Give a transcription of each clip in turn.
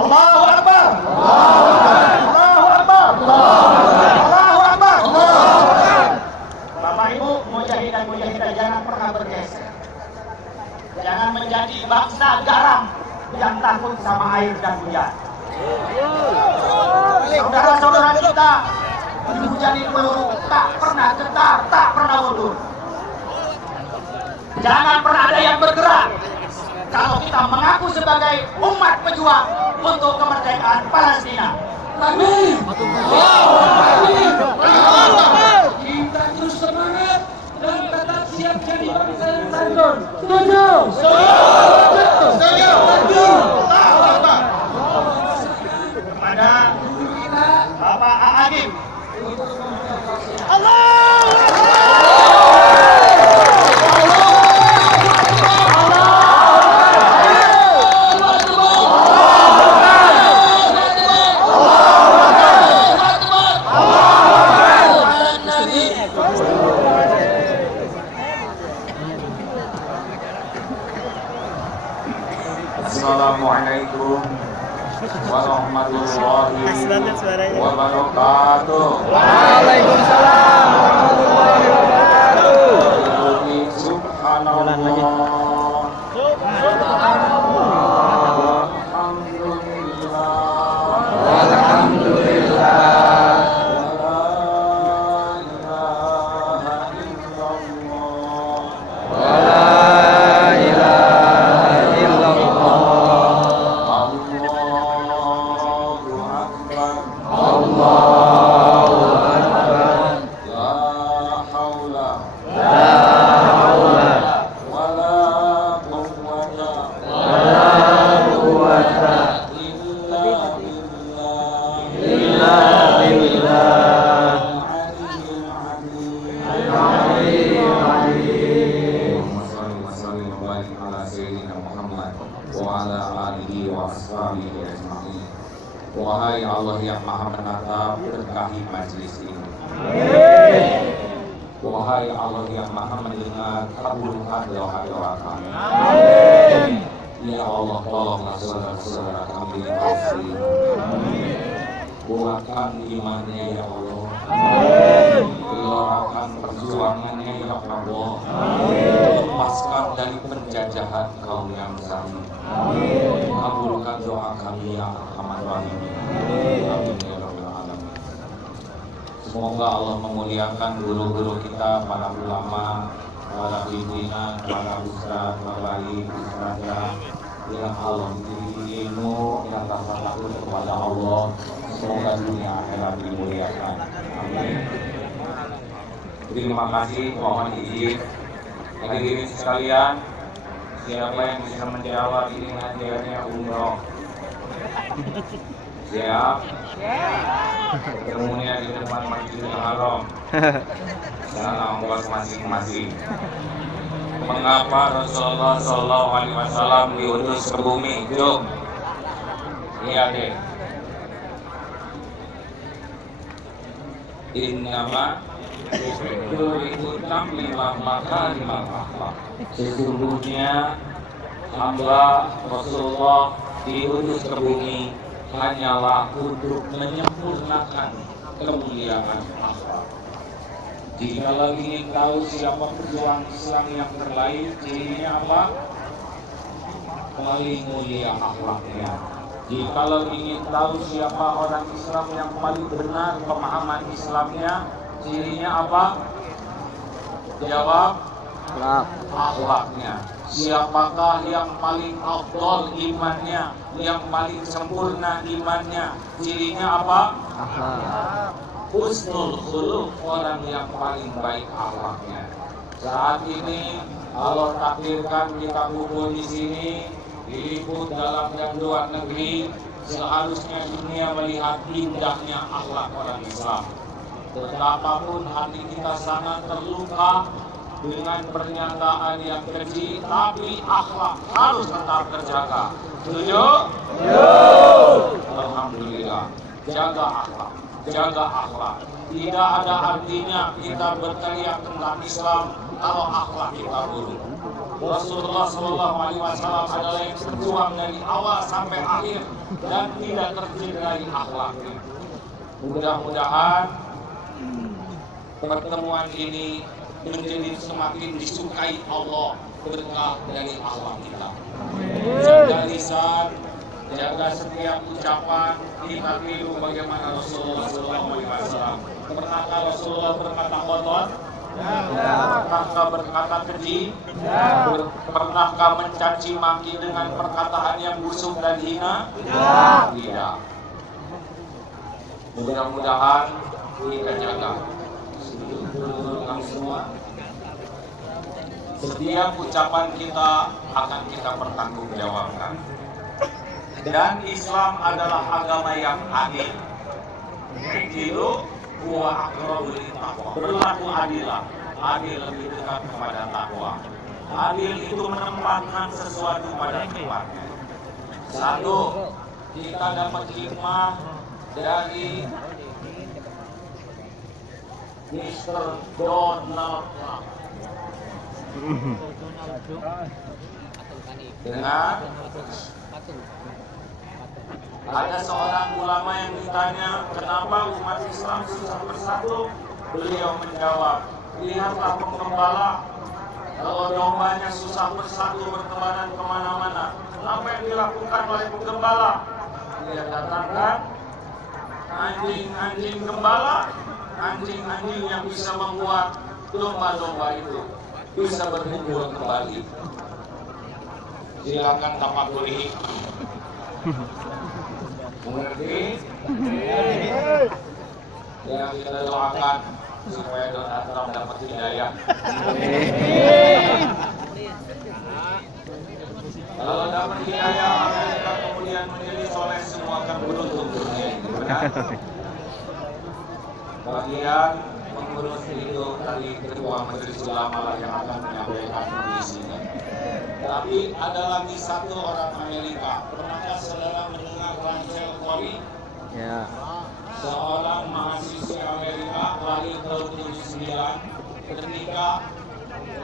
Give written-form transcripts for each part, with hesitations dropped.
Allahu Akbar. Allahu Akbar. Allahu Akbar. Bapak Ibu mujahid dan mujahidah, jangan pernah bergeser. Jangan menjadi bangsa garam yang takut sama air dan hujan. Saudara-saudara kita dihujani peluru tak pernah gentar, tak pernah mundur. Jangan pernah ada yang bergerak kalau kita mengaku sebagai umat pejuang untuk kemerdekaan Palestina. Amin. Kita terus semangat dan tetap siap jadi bangsa yang santun. Setuju? Setuju. Kepada guru kita Bapak Agim. Assalamualaikum warahmatullahi wabarakatuh. Waalaikumsalam warahmatullahi wabarakatuh. Subhanallah. Wahai Allah yang Maha Menatap, berkahi majlis ini. Wahai Allah yang Maha Mendengar, kabulkan doa-doa kami. Ya Allah, tolonglah saudara-saudara kami yang asli. Kuatkan imannya ya Allah. Gelorakan perjuangannya ya Allah. Lepaskan dari penjajahan kaum yang zalim. Kabulkan doa kami ya Arhamar Rahimin. Amin ya Rabbal Alamin. Semoga Allah memuliakan guru-guru kita, para ulama, para pimpinan, para ustaz, para ustazah, yang Allah diberi ilmu, yang rasa takut kepada Allah. Semoga dunia akhirat dimuliakan. Amin. Terima kasih, mohon izin hadirin sekalian. Siapa yang bisa menjawab ini hadiahnya umroh? Siap? Ketemunya di depan Masjidil Haram. Sana ongkos masing-masing. Mengapa Rasulullah SAW diutus ke bumi? Jom. Iya deh. Innama sesungguhnya hamba Rasulullah diutus ke bumi hanyalah untuk menyempurnakan kemuliaan akhlak. Jika lagi ingin tahu siapa pejuang Islam yang terbaik, cirinya apa? Paling mulia akhlaknya. Jika lagi ingin tahu siapa orang Islam yang paling benar pemahaman Islamnya, cirinya apa? Jawab, akhlaknya. Siapakah yang paling afdal imannya, yang paling sempurna imannya, cirinya apa? Husnul khuluq, orang yang paling baik akhlaknya. Saat ini Allah takdirkan kita kumpul di sini, diliput dalam dan luar negeri. Seharusnya dunia melihat indahnya akhlak orang Islam. Betapapun hati kita sangat terluka dengan pernyataan yang keji, tapi akhlak harus tetap terjaga. Setuju? Alhamdulillah. Jaga akhlak, jaga akhlak. Tidak ada artinya kita berteriak tentang Islam kalau akhlak kita buruk. Rasulullah SAW adalah yang berjuang dari awal sampai akhir dan tidak tercederai akhlaknya. Mudah-mudahan pertemuan ini menjadi semakin disukai Allah berkah dari akhlak kita. Jaga lisan, jaga setiap ucapan, kita tiru bagaimana Rasulullah SAW. Pernahkah Rasulullah berkata kotor? Pernahkah berkata keji? Pernahkah mencaci maki dengan perkataan yang busuk dan hina? Tidak. Mudah-mudahan kita jaga kami semua. Setiap ucapan kita akan kita pertanggungjawabkan. Dan Islam adalah agama yang adil. Iqtilu huwa aqrabu lit-taqwa. Berlaku adilah. Adil lebih dekat kepada takwa. Adil itu menempatkan sesuatu pada tempatnya. Satu, kita dapat hikmah dari Mr. Donald Trump. Dengan ada seorang ulama yang ditanya kenapa umat Islam susah bersatu, beliau menjawab, lihatlah penggembala, kalau dombanya susah bersatu bertebaran kemana-mana, apa yang dilakukan oleh penggembala? Dia datangkan anjing-anjing gembala, anjing-anjing yang bisa membuat domba-domba itu bisa berkumpul kembali. Silakan tafakuri. Mengerti? Ya, kita doakan supaya Donald Trump dapat hidayah. Kalau dapat hidayah, Amerika kemudian menjadi soleh, semua akan beruntung dunia ini. Benar? Bagian pengurus itu tadi ketua majelis ulama lah yang akan menyampaikan kondisinya. Tapi ada lagi satu orang Amerika. Pernahkah saudara mendengar Rachel Corrie? Ya. Seorang mahasiswi Amerika lahir tahun 79. Ketika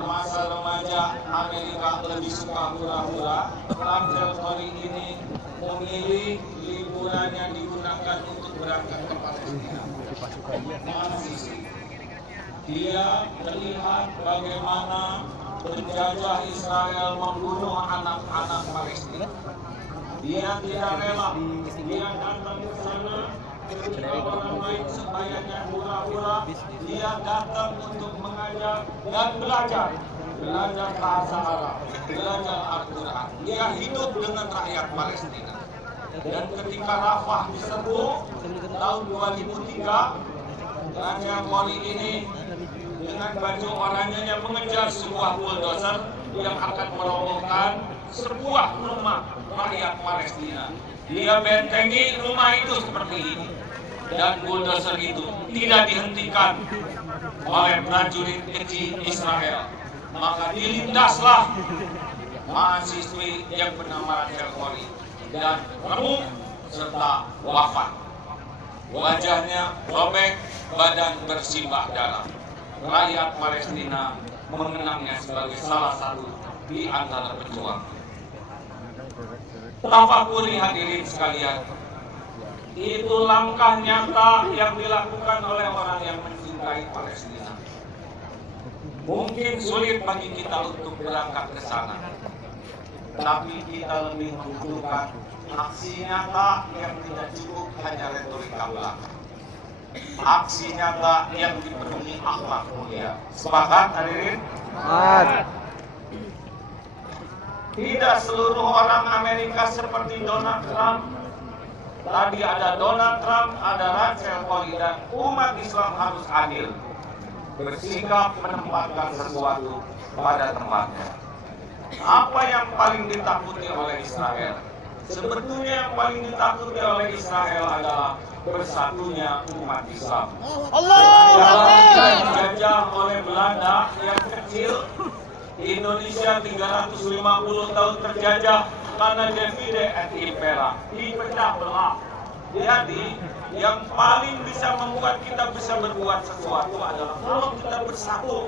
masa remaja Amerika lebih suka hura-hura, Rachel Corrie ini memilih liburannya digunakan untuk berangkat ke Palestina. Mahasiswi. Dia melihat bagaimana penjajah Israel membunuh anak-anak Palestina. Dia tidak rela. Dia datang ke sana ketika orang lain sebayanya hura-hura. Dia datang untuk mengajar dan belajar bahasa Arab, belajar Al-Quran. Dia hidup dengan rakyat Palestina. Dan ketika Rafah diserbu tahun 2003, Rachel Corrie ini dengan baju oranyenya mengejar sebuah bulldozer yang akan merobohkan sebuah rumah rakyat Palestina. Dia bentengi rumah itu seperti ini, dan bulldozer itu tidak dihentikan oleh prajurit keji Israel. Maka dilindaslah mahasiswi yang bernama Rachel Corrie dan remuk serta wafat. Wajahnya robek, badan bersimbah darah. Rakyat Palestina mengenangnya sebagai salah satu di antara pejuang. Tafakuri hadirin sekalian, itu langkah nyata yang dilakukan oleh orang yang mencintai Palestina. Mungkin sulit bagi kita untuk berangkat ke sana, tapi kita lebih membutuhkan aksi nyata yang tidak cukup hanya retorika belaka. Aksi nyata yang dipenuhi akhlak mulia. Sepakat hadirin? Sepakat. Tidak seluruh orang Amerika seperti Donald Trump. Tadi ada Donald Trump, ada Rachel Corrie, dan umat Islam harus adil. Bersikap menempatkan sesuatu pada tempatnya. Apa yang paling ditakuti oleh Israel? Sebetulnya yang paling ditakuti oleh Israel adalah bersatunya umat Islam. Yang dijajah oleh Belanda yang kecil, Indonesia 350 tahun terjajah karena divide et impera, dipecah belah. Jadi yang paling bisa membuat kita bisa berbuat sesuatu adalah kalau kita bersatu.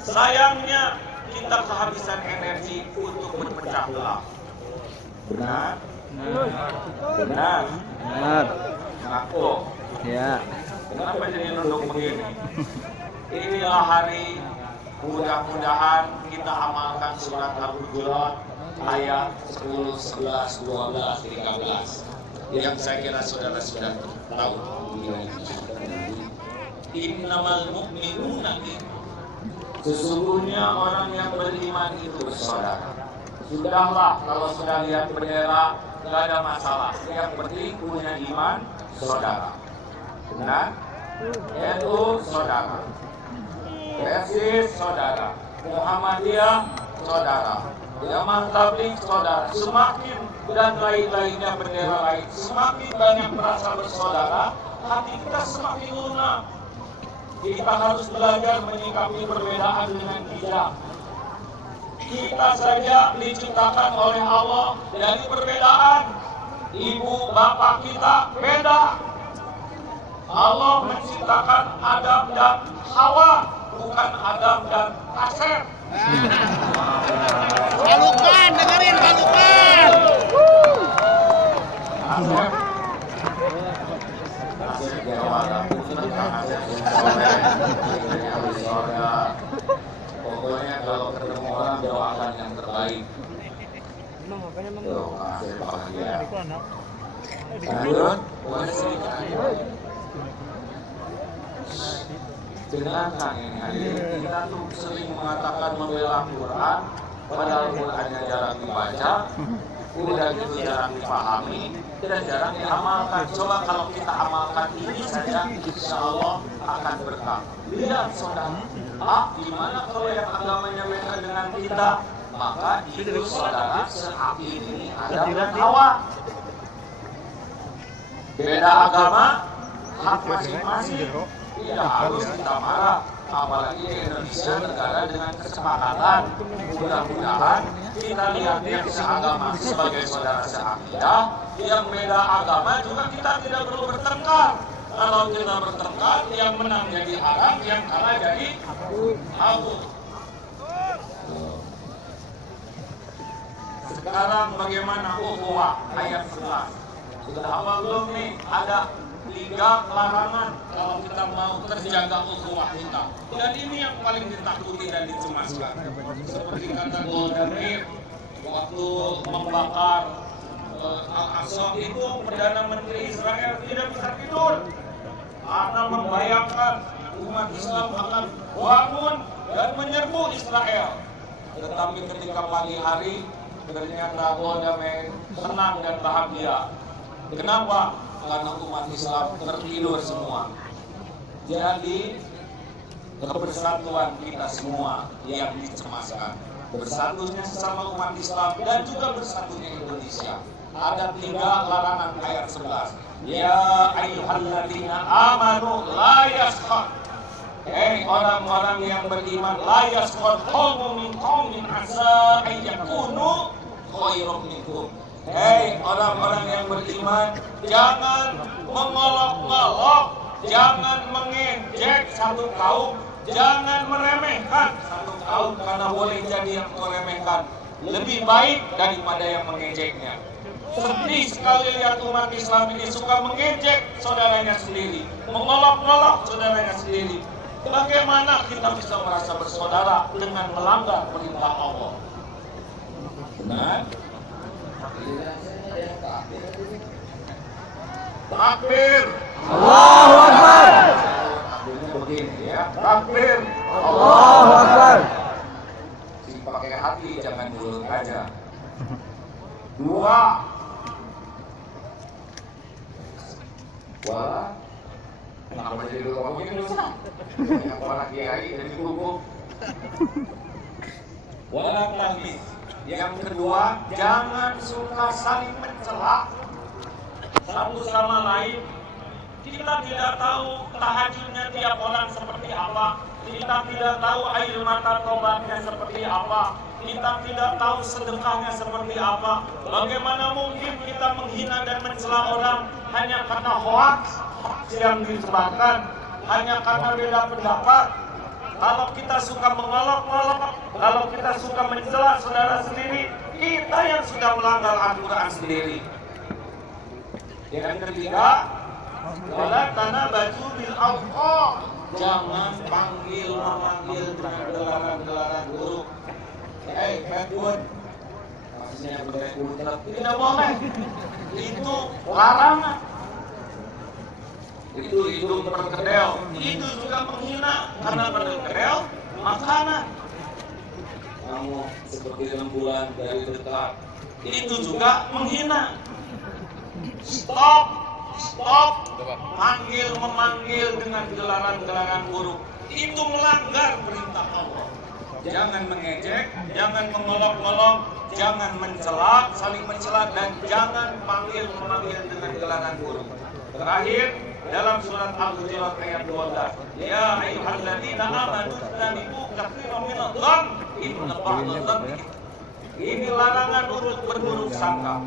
Sayangnya kita kehabisan energi untuk berpecah belah. Benar? Benar? Benar. Ngaku. Ya. Kenapa jadi nunduk begini? Inilah hari, mudah-mudahan kita amalkan surat Al-Hujurat ayat 10, 11, 12, 13 yang saya kira saudara sudah tahu. Innamal mu'minuna, sesungguhnya orang yang beriman itu bersaudara. Sudahlah, kalau sudah lihat bendera nggak ada masalah, yang penting punya iman saudara. Benar? NU saudara, PSIS saudara, Muhammadiyah saudara, Jamaah Tabligh saudara. Semakin dan lain-lainnya bendera lain, semakin banyak merasa bersaudara, hati kita semakin lunak. Kita harus belajar menyikapi perbedaan dengan bijak. Kita saja diciptakan oleh Allah dari perbedaan. Ibu bapak kita beda. Allah menciptakan Adam dan Hawa, bukan Adam dan Asep. Pak Lukman, dengerin Pak Lukman. Asep. Asep Jawara, Asep Jawara. Pokoknya kalau ketemu orang doakan yang terbaik. Tuh, Asep bahagia. Lanjut, boleh sedikit. Dengarkan ini hadirin, kita tuh sering mengatakan membela Quran, padahal Qurannya jarang dibaca, udah gitu jarang dipahami, dan jarang diamalkan. Coba kalau kita amalkan ini saja, insya Allah akan berkah. Lihat saudara, gimana kalau yang agamanya beda dengan kita? Maka itu saudara seakhir ini ada dan Hawa. Beda agama, hak masing-masing. Tidak harus kita marah, apalagi Indonesia negara dengan kesepakatan. Mudah-mudahan kita lihat yang seagama sebagai saudara seakidah, yang beda agama juga kita tidak perlu bertengkar. Kalau kita bertengkar, yang menang jadi Arab, yang kalah jadi Abu. Sekarang bagaimana ukhuwah ayat 11? Sudah apa belum nih? Ada 3 larangan kalau kita mau terjaga ukhuwah kita. Dan ini yang paling ditakuti dan dicemaskan. Seperti kata Golda Meir waktu membakar Al-Aqsa itu, Perdana Menteri Israel tidak bisa tidur karena membayangkan umat Islam akan bangun dan menyerbu Israel. Tetapi ketika pagi hari ternyata Golda Meir senang dan bahagia. Kenapa? Karena umat Islam tertidur semua. Jadi kebersatuan kita semua yang dicemaskan. Bersatunya sesama umat Islam dan juga bersatunya Indonesia. Ada 3 larangan ayat 11. Ya ayyuhalladzina amanu la yaskhar. Hei orang-orang yang beriman, la yaskhar qaumun min qaumin asa ayyakunu khairum minkum. Hei orang-orang yang beriman, jangan mengolok-olok, jangan mengejek satu kaum, jangan meremehkan satu kaum, karena boleh jadi yang meremehkan lebih baik daripada yang mengejeknya. Sedih sekali lihat umat Islam ini suka mengejek saudaranya sendiri, mengolok-olok saudaranya sendiri. Bagaimana kita bisa merasa bersaudara dengan melanggar perintah Allah? Benar? Takbir. Allahu Akbar. Takbirnya begini ya. Takbir. Allahu Akbar. Pakai hati, jangan mulut aja. 2. Wala. Kenapa jadi lupa begini Ustaz? Yang para kiai jadi gugup. Wala tahmis. Yang kedua, jangan suka saling mencela satu sama lain. Kita tidak tahu tahajudnya tiap orang seperti apa. Kita tidak tahu air mata tobatnya seperti apa. Kita tidak tahu sedekahnya seperti apa. Bagaimana mungkin kita menghina dan mencela orang hanya karena hoaks yang disebarkan, hanya karena beda pendapat? kalau kita suka mengolok-olok, kalau kita suka mencela saudara sendiri, kita yang sudah melanggar Al-Quran sendiri. Yang ketiga, wala tanabaju bil alqab. Jangan memanggil dengan gelaran-gelaran buruk. Backward. Maksudnya backward. Tidak boleh. Itu larangan. Itu hidung perkedel. Itu juga menghina karena perkedel makanan. Kamu seperti rembulan dari dekat. Itu juga menghina. Stop. Memanggil dengan gelaran-gelaran buruk. Itu melanggar perintah Allah. Jangan mengejek, jangan mengolok-olok, jangan mencela, saling mencela, dan jangan memanggil dengan gelaran buruk. Terakhir, dalam surat Al-Hujurat ayat 12, ya ayyuhalladzina amanu ijtanibu katsiran minadh-dhann inna ba'dadh-dhanni. Ini larangan untuk berburuk sangka.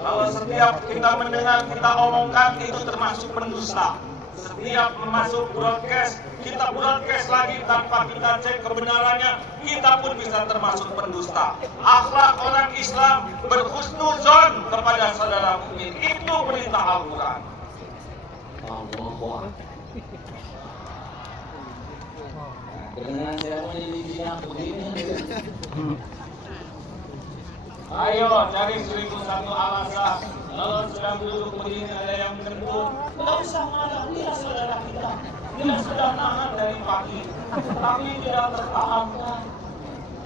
Kalau setiap kita mendengar, kita omongkan, itu termasuk pendusta. Setiap masuk broadcast, kita broadcast lagi tanpa kita cek kebenarannya, kita pun bisa termasuk pendusta. Akhlak orang Islam berhusnuzon kepada saudara mukmin, itu perintah Al-Quran. Kedengaran saya mau jadi siang begini. Ayo cari 1001 alasan. Kalau sedang duduk begini ada yang kentut, tidak usah marah, dia saudara kita. Dia sudah nahan dari pagi, tapi tidak tertahankan.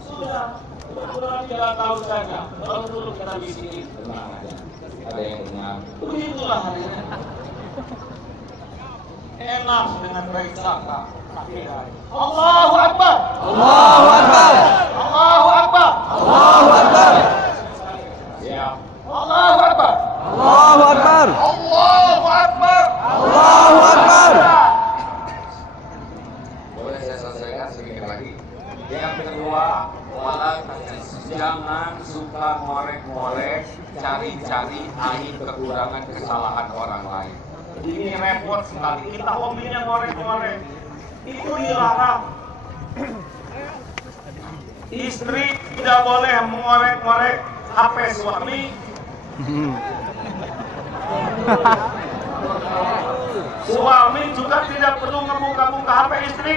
Sudah, betul tidak tahu saja. Kalau dulu kita bisikin, tenang aja. Ada yang dengar. Begitulah harinya. Enak dengan baik sangka. Allahu Akbar. Allahu Akbar. Allahu Akbar. Allahu Akbar. Siap. Allahu Akbar. Allahu Akbar. Allahu Akbar. Allahu Akbar. Boleh saya selesaikan sedikit lagi. Yang kedua, jangan suka ngorek-ngorek, cari-cari aib kekurangan kesalahan orang lain. Ini repot sekali. Kita hobinya ngorek-ngorek. Itu dilarang. Istri tidak boleh mengorek-ngorek HP suami. Suami juga tidak perlu ngebuka-buka HP istri.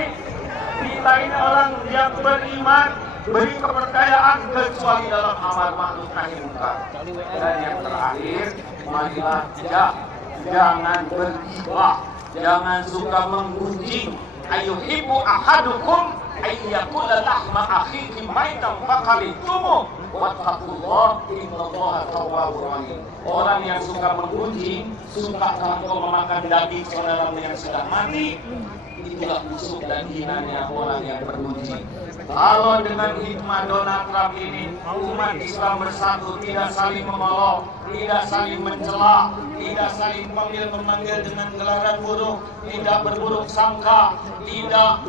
Kita ini orang yang beriman, beri kepercayaan kecuali dalam amal ma'ruf nahi munkar. Dan yang terakhir, marilah jangan bergibah, jangan suka menggunjing. Ayuhibbu ahadukum ayyakula lahma akhihi maitan fakarihtumuh wattaqullah innallaha tawwabur rahim. Orang yang suka menggunjing, suka kalau memakan daging saudaramu yang sudah mati, itulah busuk dan hinanya orang yang bergunjing. Kalau dengan hikmah Donald Trump ini umat Islam bersatu, tidak saling mengolok, tidak saling mencela, tidak saling memanggil dengan gelaran buruk, tidak berburuk sangka, tidak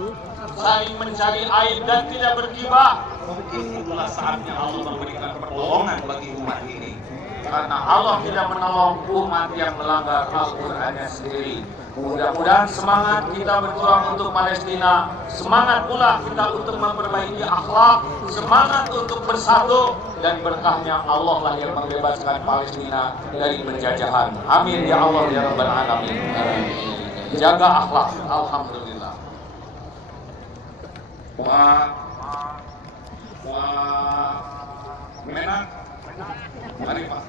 saling mencari aib dan tidak bergibah, mungkin itulah saatnya Allah memberikan pertolongan bagi umat ini. Karena Allah tidak menolong umat yang melanggar Al-Qur'annya sendiri. Mudah-mudahan semangat kita berjuang untuk Palestina, semangat pula kita untuk memperbaiki akhlak, semangat untuk bersatu, dan berkahnya Allah lah yang membebaskan Palestina dari penjajahan. Amin ya Allah ya Rabbal Alamin. Jaga akhlak. Alhamdulillah. Pak Menak, mari Pak.